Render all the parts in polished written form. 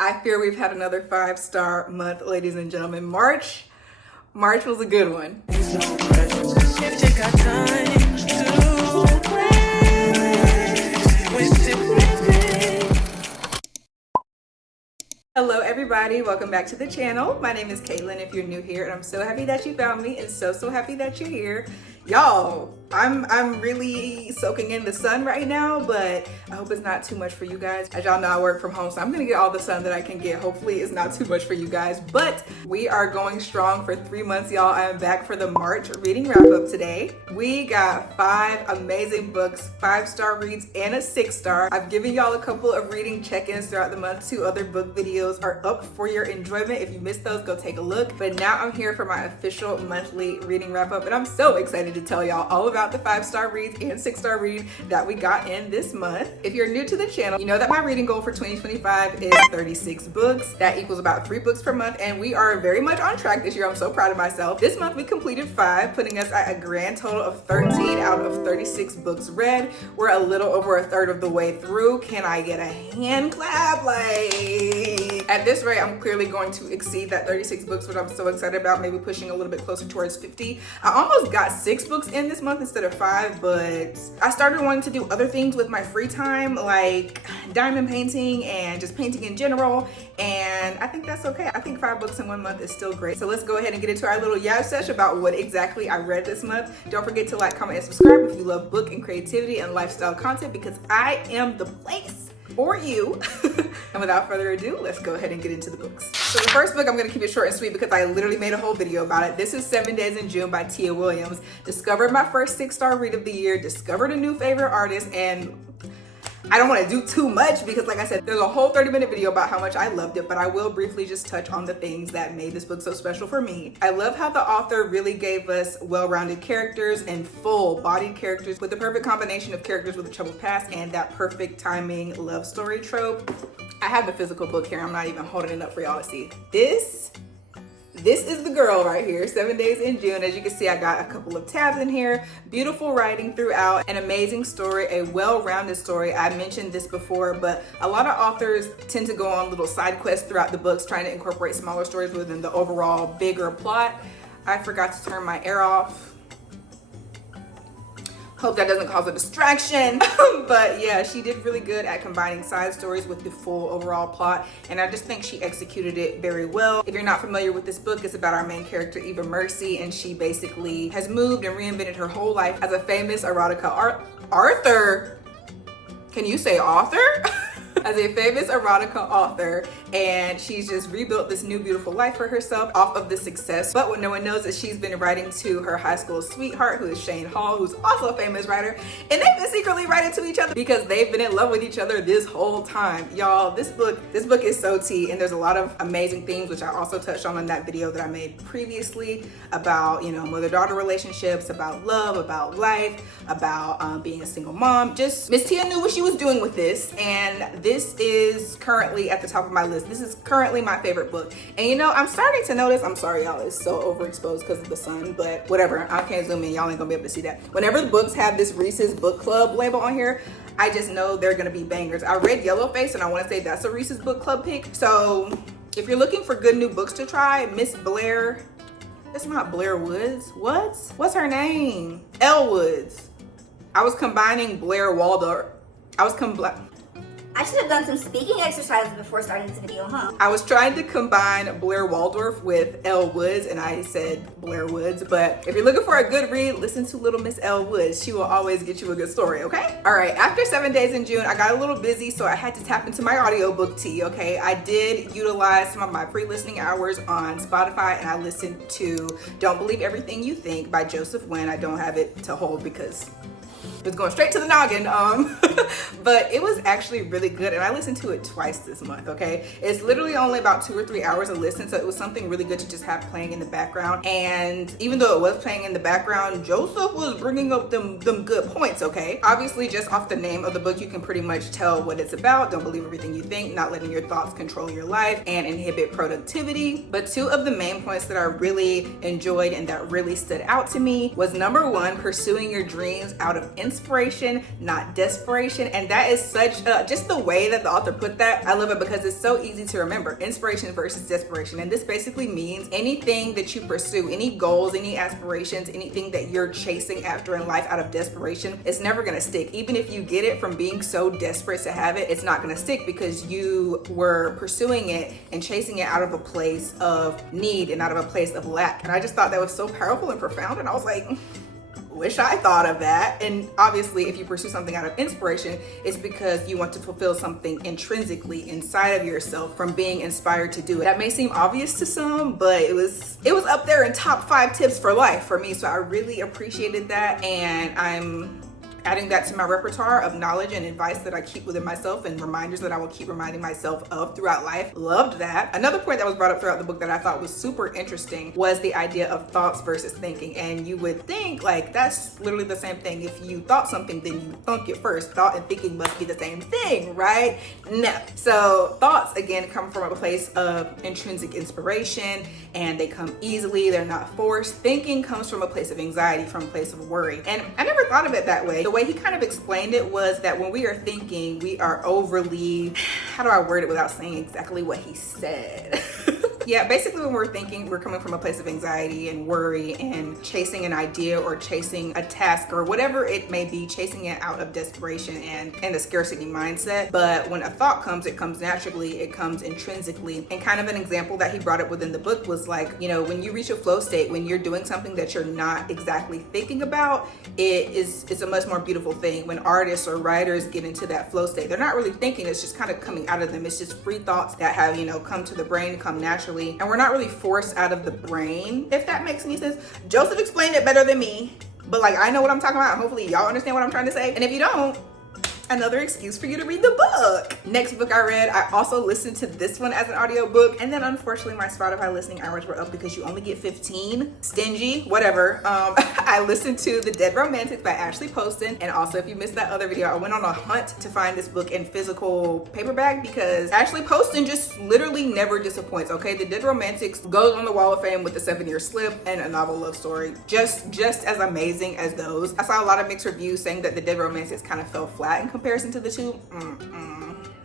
I fear we've had another 5-star month, ladies and gentlemen. March was a good one. Hello everybody, welcome back to the channel. My name is Caitlin if you're new here, and I'm so happy that you found me and so happy that you're here. Y'all, I'm really soaking in the sun right now, but I hope it's not too much for you guys. As y'all know, I work from home, so I'm gonna get all the sun that I can get. Hopefully it's not too much for you guys, but we are going strong for 3 months, y'all. I am back for the March reading wrap up today. We got 5 amazing books, 5-star reads and a 6-star. I've given y'all a couple of reading check-ins throughout the month. 2 other book videos are up for your enjoyment. If you missed those, go take a look. But now I'm here for my official monthly reading wrap up, and I'm so excited to tell y'all all about the 5-star reads and 6-star read that we got in this month. If you're new to the channel, you know that my reading goal for 2025 is 36 books. That equals about 3 books per month, and we are very much on track this year. I'm so proud of myself. This month we completed 5, putting us at a grand total of 13 out of 36 books read. We're a little over a third of the way through. Can I get a hand clap? Like, at this rate, I'm clearly going to exceed that 36 books, which I'm so excited about, maybe pushing a little bit closer towards 50. I almost got 6 books in this month instead of 5, but I started wanting to do other things with my free time, like diamond painting and just painting in general, and I think that's okay. I think 5 books in 1 month is still great. So let's go ahead and get into our little yab sesh about what exactly I read this month. Don't forget to like, comment, and subscribe if you love book and creativity and lifestyle content, because I am the place for you. And without further ado, let's go ahead and get into the books. So the first book, I'm gonna keep it short and sweet because I literally made a whole video about it. This is 7 Days in June by Tia Williams. Discovered my first 6-star read of the year, discovered a new favorite artist, and I don't want to do too much because, like I said, there's a whole 30-minute video about how much I loved it, but I will briefly just touch on the things that made this book so special for me. I love how the author really gave us well-rounded characters and full-bodied characters with the perfect combination of characters with a troubled past and that perfect timing love story trope. I have the physical book here. I'm not even holding it up for y'all to see. This is the girl right here, 7 Days in June. As you can see, I got a couple of tabs in here. Beautiful writing throughout, an amazing story, a well-rounded story. I mentioned this before, but a lot of authors tend to go on little side quests throughout the books, trying to incorporate smaller stories within the overall bigger plot. I forgot to turn my air off. Hope that doesn't cause a distraction. But yeah, she did really good at combining side stories with the full overall plot, and I just think she executed it very well. If you're not familiar with this book, it's about our main character, Eva Mercy, and she basically has moved and reinvented her whole life as a famous erotica author. Can you say author? As a famous erotica author, and she's just rebuilt this new beautiful life for herself off of the success. But what no one knows is she's been writing to her high school sweetheart, who is Shane Hall, who's also a famous writer, and they've been secretly writing to each other because they've been in love with each other this whole time. Y'all, this book is so tea, and there's a lot of amazing themes, which I also touched on in that video that I made previously about, you know, mother-daughter relationships, about love, about life, about being a single mom. Just Miss Tia knew what she was doing with this, and this is currently at the top of my list. This is currently my favorite book. And you know, I'm starting to notice, I'm sorry y'all, it's so overexposed because of the sun, but whatever, I can't zoom in, y'all ain't gonna be able to see that. Whenever the books have this Reese's Book Club label on here, I just know they're gonna be bangers. I read Yellowface, and I wanna say that's a Reese's Book Club pick. So if you're looking for good new books to try, Miss Blair, it's not Blair Woods, what's her name? Elle Woods. I was combining Blair Waldorf. I should have done some speaking exercises before starting this video, huh? I was trying to combine Blair Waldorf with Elle Woods, and I said Blair Woods, but if you're looking for a good read, listen to little Miss Elle Woods. She will always get you a good story, okay? All right, after 7 Days in June, I got a little busy, so I had to tap into my audiobook tea, okay? I did utilize some of my free listening hours on Spotify, and I listened to Don't Believe Everything You Think by Joseph Wynn. I don't have it to hold because it was going straight to the noggin, but it was actually really good, and I listened to it twice this month, okay? It's literally only about 2 or 3 hours of listen, so it was something really good to just have playing in the background. And even though it was playing in the background, Joseph was bringing up them good points, okay? Obviously, just off the name of the book, you can pretty much tell what it's about. Don't believe everything you think, not letting your thoughts control your life, and inhibit productivity. But 2 of the main points that I really enjoyed and that really stood out to me was, number 1, pursuing your dreams out of inspiration, not desperation. And that is such just the way that the author put that. I love it because it's so easy to remember. Inspiration versus desperation. And this basically means anything that you pursue, any goals, any aspirations, anything that you're chasing after in life out of desperation, it's never gonna stick. Even if you get it from being so desperate to have it, it's not gonna stick because you were pursuing it and chasing it out of a place of need and out of a place of lack. And I just thought that was so powerful and profound. And I was like, wish I thought of that. And obviously, if you pursue something out of inspiration, it's because you want to fulfill something intrinsically inside of yourself from being inspired to do it. That may seem obvious to some, but it was up there in top 5 tips for life for me. So I really appreciated that, and I'm adding that to my repertoire of knowledge and advice that I keep within myself and reminders that I will keep reminding myself of throughout life. Loved that. Another point that was brought up throughout the book that I thought was super interesting was the idea of thoughts versus thinking. And you would think like that's literally the same thing. If you thought something, then you thunk it first. Thought and thinking must be the same thing, right? No. So thoughts, again, come from a place of intrinsic inspiration and they come easily. They're not forced. Thinking comes from a place of anxiety, from a place of worry. And I never thought of it that way. The way he kind of explained it was that when we are thinking, we are overly, how do I word it without saying exactly what he said? Yeah, basically when we're thinking, we're coming from a place of anxiety and worry and chasing an idea or chasing a task or whatever it may be, chasing it out of desperation and the scarcity mindset. But when a thought comes, it comes naturally, it comes intrinsically. And kind of an example that he brought up within the book was like, you know, when you reach a flow state, when you're doing something that you're not exactly thinking about, it's a much more beautiful thing. When artists or writers get into that flow state, they're not really thinking, it's just kind of coming out of them. It's just free thoughts that have, you know, come to the brain, come naturally. And we're not really forced out of the brain, if that makes any sense. Joseph explained it better than me, but like I know what I'm talking about. Hopefully y'all understand what I'm trying to say. And if you don't, another excuse for you to read the book. Next book I read, I also listened to this one as an audiobook, and then unfortunately my Spotify listening hours were up because you only get 15. Stingy, whatever. I listened to The Dead Romantics by Ashley Poston, and also if you missed that other video, I went on a hunt to find this book in physical paperback because Ashley Poston just literally never disappoints, okay? The Dead Romantics goes on the Wall of Fame with the 7-Year Slip and A Novel Love Story. Just as amazing as those. I saw a lot of mixed reviews saying that The Dead Romantics kind of fell flat in comparison to the two.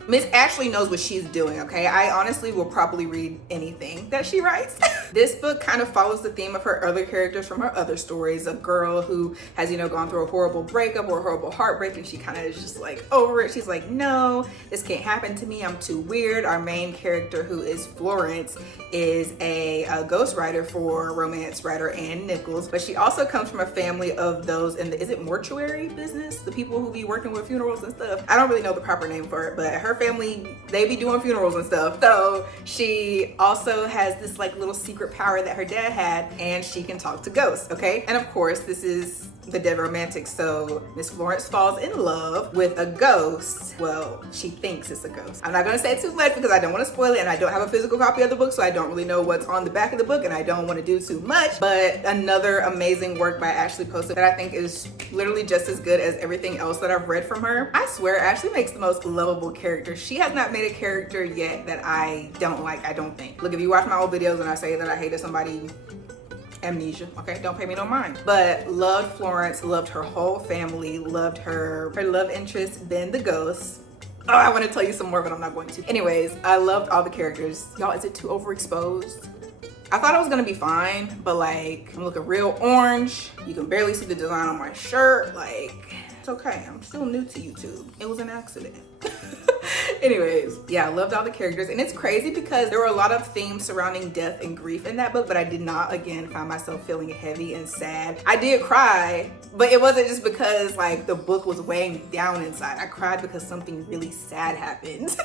Miss Ashley knows what she's doing, okay? I honestly will probably read anything that she writes. This book kind of follows the theme of her other characters from her other stories. A girl who has, you know, gone through a horrible breakup or a horrible heartbreak, and she kind of is just like over it. She's like, no, this can't happen to me. I'm too weird. Our main character, who is Florence, is a ghostwriter for romance writer Ann Nichols, but she also comes from a family of those in the, is it mortuary business? The people who be working with funerals and stuff. I don't really know the proper name for it, but her family, they be doing funerals and stuff. So she also has this like little secret power that her dad had, and she can talk to ghosts, okay? And of course, this is The Dead Romantics, so Miss Florence falls in love with a ghost. Well, she thinks it's a ghost. I'm not gonna say too much because I don't want to spoil it, and I don't have a physical copy of the book, so I don't really know what's on the back of the book, and I don't want to do too much. But another amazing work by Ashley Poston that I think is literally just as good as everything else that I've read from her. I swear, Ashley makes the most lovable character. She has not made a character yet that I don't like, I don't think. Look, if you watch my old videos and I say that I hated somebody, amnesia, okay? Don't pay me no mind. But loved Florence, loved her whole family, loved her love interest, Ben the ghost. Oh, I want to tell you some more, but I'm not going to. Anyways, I loved all the characters. Y'all, is it too overexposed? I thought it was gonna be fine, but like, I'm looking real orange. You can barely see the design on my shirt. Like, it's okay. I'm still new to YouTube. It was an accident. Anyways, yeah, I loved all the characters, and it's crazy because there were a lot of themes surrounding death and grief in that book, but I did not, again, find myself feeling heavy and sad. I did cry, but it wasn't just because like the book was weighing me down inside. I cried because something really sad happened,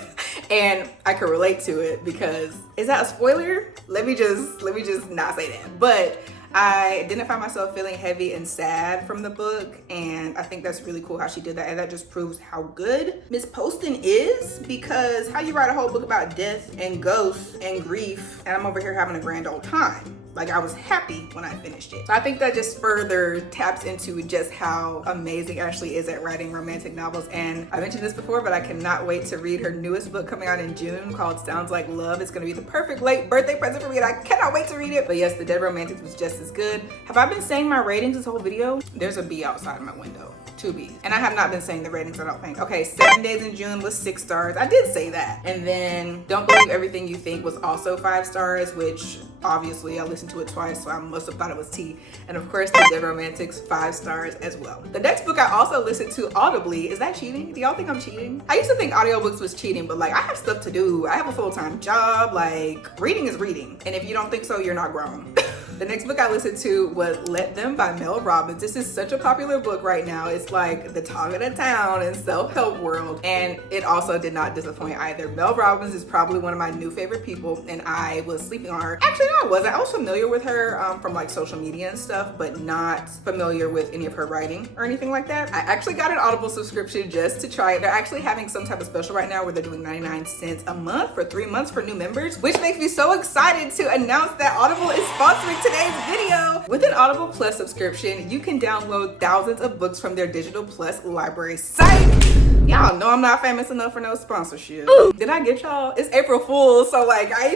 and I could relate to it because, is that a spoiler? Let me just not say that. But I didn't find myself feeling heavy and sad from the book, and I think that's really cool how she did that, and that just proves how good Miss Poston is, because how you write a whole book about death and ghosts and grief, and I'm over here having a grand old time. Like, I was happy when I finished it. So I think that just further taps into just how amazing Ashley is at writing romantic novels. And I mentioned this before, but I cannot wait to read her newest book coming out in June called Sounds Like Love. It's gonna be the perfect late birthday present for me, and I cannot wait to read it. But yes, The Dead Romantics was just as good. Have I been saying my ratings this whole video? There's a bee outside my window. 2 B's. And I have not been saying the ratings, I don't think. Okay, 7 Days in June was 6 stars. I did say that. And then Don't Believe Everything You Think was also 5 stars, which obviously I listened to it twice, so I must have thought it was tea. And of course, The Dead Romantics, 5 stars as well. The next book I also listened to audibly. Is that cheating? Do y'all think I'm cheating? I used to think audiobooks was cheating, but like, I have stuff to do. I have a full-time job. Like, reading is reading. And if you don't think so, you're not grown. The next book I listened to was Let Them by Mel Robbins. This is such a popular book right now. It's like the talk of the town in self-help world. And it also did not disappoint either. Mel Robbins is probably one of my new favorite people, and I was sleeping on her. Actually, no, I wasn't. I was familiar with her from like social media and stuff, but not familiar with any of her writing or anything like that. I actually got an Audible subscription just to try it. They're actually having some type of special right now where they're doing 99 cents a month for 3 months for new members, which makes me so excited to announce that Audible is sponsoring today's video. With an Audible Plus subscription, you can download thousands of books from their Digital Plus library site. Y'all know I'm not famous enough for no sponsorship. Did I get y'all? It's April Fool's, so like I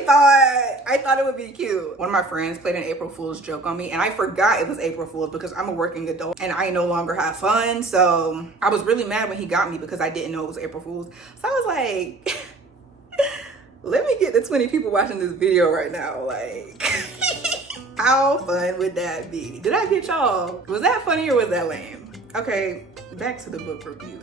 thought it would be cute. One of my friends played an April Fool's joke on me, and I forgot it was April Fool's because I'm a working adult and I no longer have fun. So I was really mad when he got me because I didn't know it was April Fool's. So I was like, let me get the 20 people watching this video right now. Like, how fun would that be? Did I get y'all? Was that funny or was that lame? Okay, back to the book review.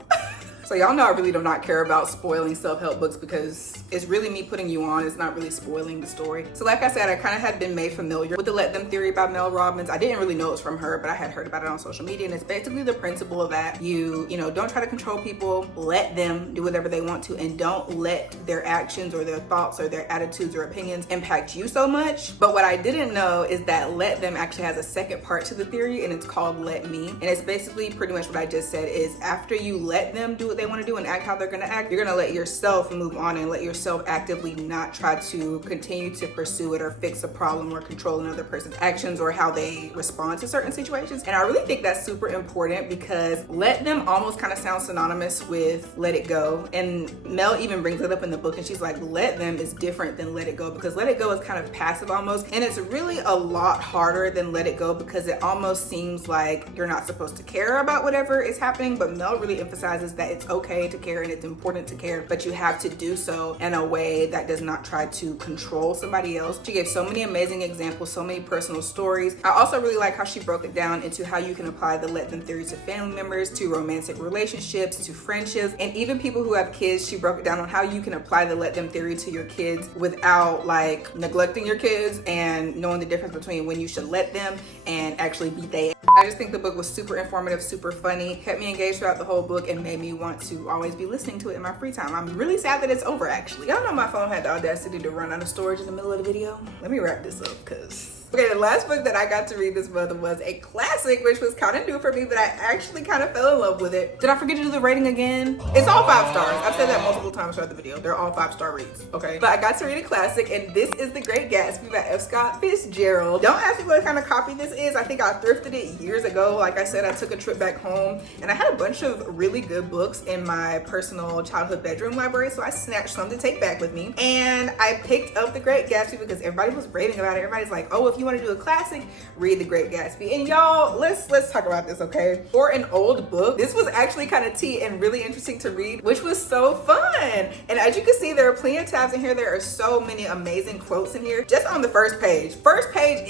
So y'all know I really do not care about spoiling self-help books because it's really me putting you on. It's not really spoiling the story. So like I said, I kind of had been made familiar with the Let Them theory by Mel Robbins. I didn't really know it was from her, but I had heard about it on social media. And it's basically the principle of that you know, don't try to control people. Let them do whatever they want to, and don't let their actions or their thoughts or their attitudes or opinions impact you so much. But what I didn't know is that Let Them actually has a second part to the theory, and it's called Let Me. And it's basically pretty much what I just said is after you let them do what they want to do and act how they're going to act, you're going to let yourself move on and let yourself actively not try to continue to pursue it or fix a problem or control another person's actions or how they respond to certain situations. And I really think that's super important because let them almost kind of sounds synonymous with let it go. And Mel even brings it up in the book, and she's like, let them is different than let it go, because let it go is kind of passive almost, and it's really a lot harder than let it go because it almost seems like you're not supposed to care about whatever is happening. But Mel really emphasizes that it's okay to care and it's important to care, but you have to do so in a way that does not try to control somebody else. She gave so many amazing examples, so many personal stories. I also really like how she broke it down into how you can apply the let them theory to family members, to romantic relationships, to friendships, and even people who have kids. She broke it down on how you can apply the let them theory to your kids without like neglecting your kids and knowing the difference between when you should let them and actually be they. I just think the book was super informative, super funny, kept me engaged throughout the whole book, and made me want to always be listening to it in my free time. I'm really sad that it's over actually. Y'all know my phone had the audacity to run out of storage in the middle of the video. Let me wrap this up because... Okay, the last book that I got to read this month was a classic, which was kind of new for me, but I actually kind of fell in love with it. Did I forget to do the rating again? It's all 5 stars. I've said that multiple times throughout the video. They're all 5-star reads, okay? But I got to read a classic, and this is The Great Gatsby by F. Scott Fitzgerald. Don't ask me what kind of copy this is. I think I thrifted it years ago. Like I said, I took a trip back home, and I had a bunch of really good books in my personal childhood bedroom library, so I snatched some to take back with me. And I picked up The Great Gatsby because everybody was raving about it. Everybody's like, oh, if you want to do a classic, read The Great Gatsby. And y'all, let's talk about this, okay? For an old book, this was actually kind of tea and really interesting to read, which was so fun. And as you can see, there are plenty of tabs in here. There are so many amazing quotes in here. Just on the first page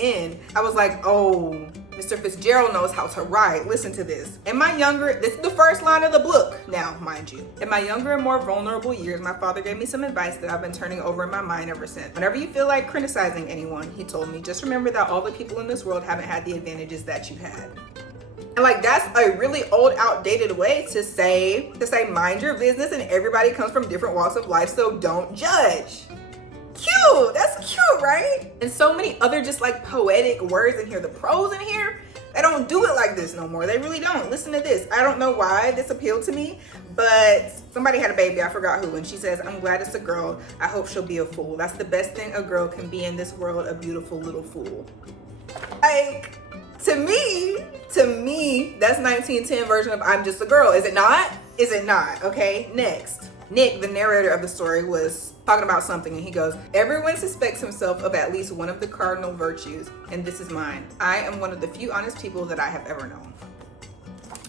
in, I was like, oh, Mr. Fitzgerald knows how to write. Listen to this. This is the first line of the book. Now, mind you, in my younger and more vulnerable years, my father gave me some advice that I've been turning over in my mind ever since. Whenever you feel like criticizing anyone, he told me, just remember that all the people in this world haven't had the advantages that you've had. And like, that's a really old, outdated way to say mind your business and everybody comes from different walks of life, so don't judge. Cute, that's cute, right? And so many other just like poetic words in here. The prose in here, they don't do it like this no more. They really don't. Listen to this. I don't know why this appealed to me, but somebody had a baby, I forgot who, and she says, I'm glad it's a girl. I hope she'll be a fool. That's the best thing a girl can be in this world, a beautiful little fool. Like, to me, that's 1910 version of I'm Just a Girl. Is it not? Is it not? Okay, next. Nick, the narrator of the story, was talking about something and he goes, everyone suspects himself of at least one of the cardinal virtues, and this is mine. I am one of the few honest people that I have ever known.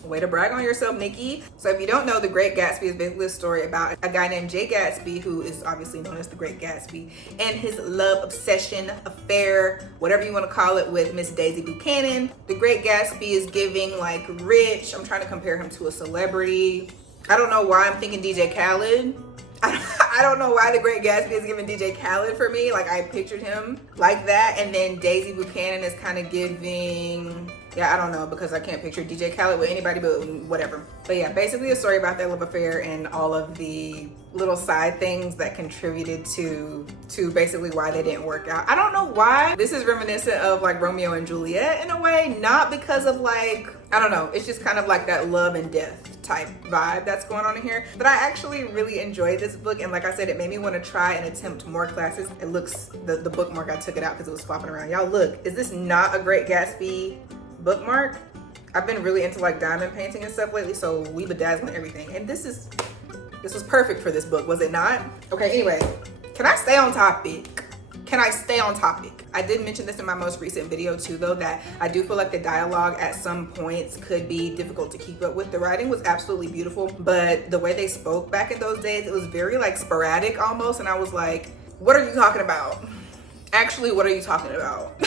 Way to brag on yourself, Nikki. So if you don't know, The Great Gatsby is basically a story about a guy named Jay Gatsby, who is obviously known as The Great Gatsby, and his love, obsession, affair, whatever you want to call it, with Miss Daisy Buchanan. The Great Gatsby is giving like rich, I'm trying to compare him to a celebrity. I don't know why I'm thinking DJ Khaled. I don't know why The Great Gatsby is giving DJ Khaled for me. Like, I pictured him like that. And then Daisy Buchanan is kind of giving, yeah, I don't know, because I can't picture DJ Khaled with anybody, but whatever. But yeah, basically a story about their love affair and all of the little side things that contributed to basically why they didn't work out. I don't know why. This is reminiscent of like Romeo and Juliet in a way, not because of like, I don't know, it's just kind of like that love and death type vibe that's going on in here. But I actually really enjoyed this book, and like I said, it made me want to try and attempt more classes. It looks, the bookmark, I took it out because it was flopping around. Y'all look, is this not a Great Gatsby bookmark? I've been really into like diamond painting and stuff lately, so we bedazzling everything, and this was perfect for this book, was it not? Okay, anyway, can I stay on topic? Can I stay on topic? I did mention this in my most recent video too, though, that I do feel like the dialogue at some points could be difficult to keep up with. The writing was absolutely beautiful, but the way they spoke back in those days, it was very like sporadic almost, and I was like, what are you talking about? Actually, what are you talking about?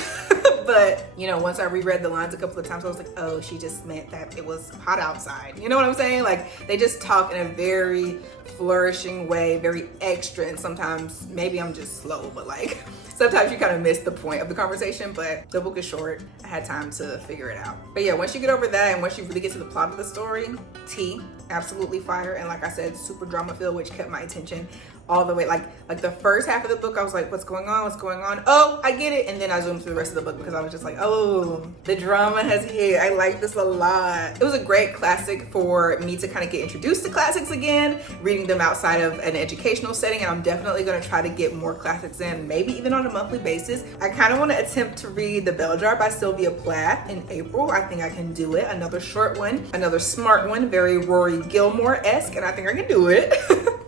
But, you know, once I reread the lines a couple of times, I was like, oh, she just meant that it was hot outside. You know what I'm saying? Like, they just talk in a very flourishing way, very extra, and sometimes maybe I'm just slow, but like sometimes you kind of miss the point of the conversation. But the book is short. I had time to figure it out. But yeah, once you get over that and once you really get to the plot of the story, tea, absolutely fire. And like I said, super drama filled, which kept my attention all the way. Like the first half of the book, I was like, what's going on? What's going on? Oh, I get it. And then I zoomed through the rest of the book because I was just like, oh, the drama has hit. I like this a lot. It was a great classic for me to kind of get introduced to classics again, reading them outside of an educational setting. And I'm definitely going to try to get more classics in, maybe even on a monthly basis. I kind of want to attempt to read The Bell Jar by Sylvia Plath in April. I think I can do it. Another short one, another smart one, very Rory Gilmore-esque, and I think I can do it.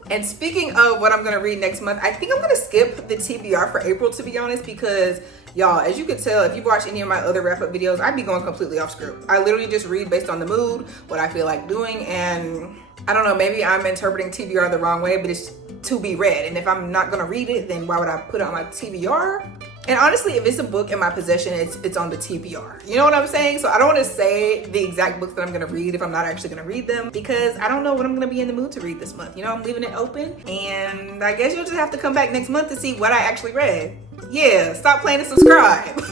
And speaking of what I'm gonna read next month, I think I'm gonna skip the TBR for April, to be honest, because y'all, as you could tell, if you watch any of my other wrap-up videos, I'd be going completely off script. I literally just read based on the mood, what I feel like doing, and I don't know, maybe I'm interpreting TBR the wrong way, but it's to be read. And if I'm not gonna read it, then why would I put it on my TBR? And honestly, if it's a book in my possession, it's on the TBR. You know what I'm saying? So I don't want to say the exact books that I'm going to read if I'm not actually going to read them, because I don't know what I'm going to be in the mood to read this month. You know, I'm leaving it open, and I guess you'll just have to come back next month to see what I actually read. Yeah, stop playing and subscribe.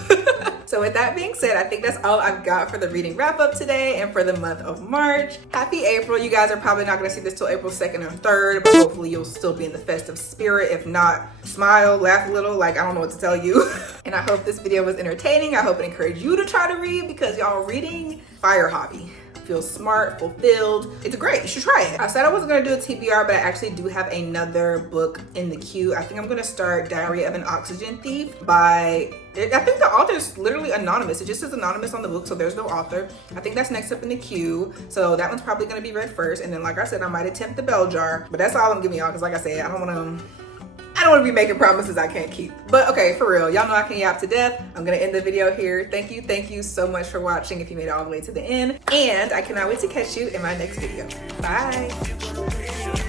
So with that being said, I think that's all I've got for the reading wrap up today and for the month of March. Happy April. You guys are probably not going to see this till April 2nd or 3rd, but hopefully you'll still be in the festive spirit. If not, smile, laugh a little, like I don't know what to tell you. And I hope this video was entertaining. I hope it encouraged you to try to read, because y'all, reading, fire hobby. Feels smart, fulfilled. It's great, you should try it. I said I wasn't gonna do a TBR, but I actually do have another book in the queue. I think I'm gonna start Diary of an Oxygen Thief by, I think the author is literally anonymous. It just says anonymous on the book, so there's no author. I think that's next up in the queue. So that one's probably gonna be read first. And then like I said, I might attempt The Bell Jar, but that's all I'm giving y'all, because like I said, I don't wanna be making promises I can't keep. But okay, for real, y'all know I can yap to death. I'm gonna end the video here. Thank you so much for watching if you made it all the way to the end. And I cannot wait to catch you in my next video. Bye.